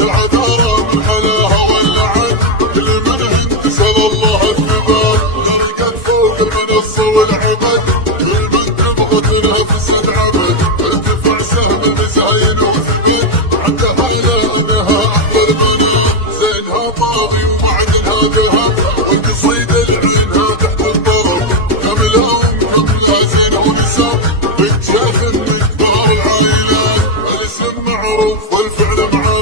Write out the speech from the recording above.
العذارى من حلاها ولعت كل منهن تسأل الله الثبات غرقت فوق المنصة والعبد كل من تبغى تنافس العبد ارتفع سهم المزاين وثبت عندها لأنها أحلى البنات زينها طاغي ومعدنها ذهب والقصيدة لعينها تحت الطرب كملها ومكملها زين ونسب بتشاف مقدار العائلات الاسم معروف والفعل معروف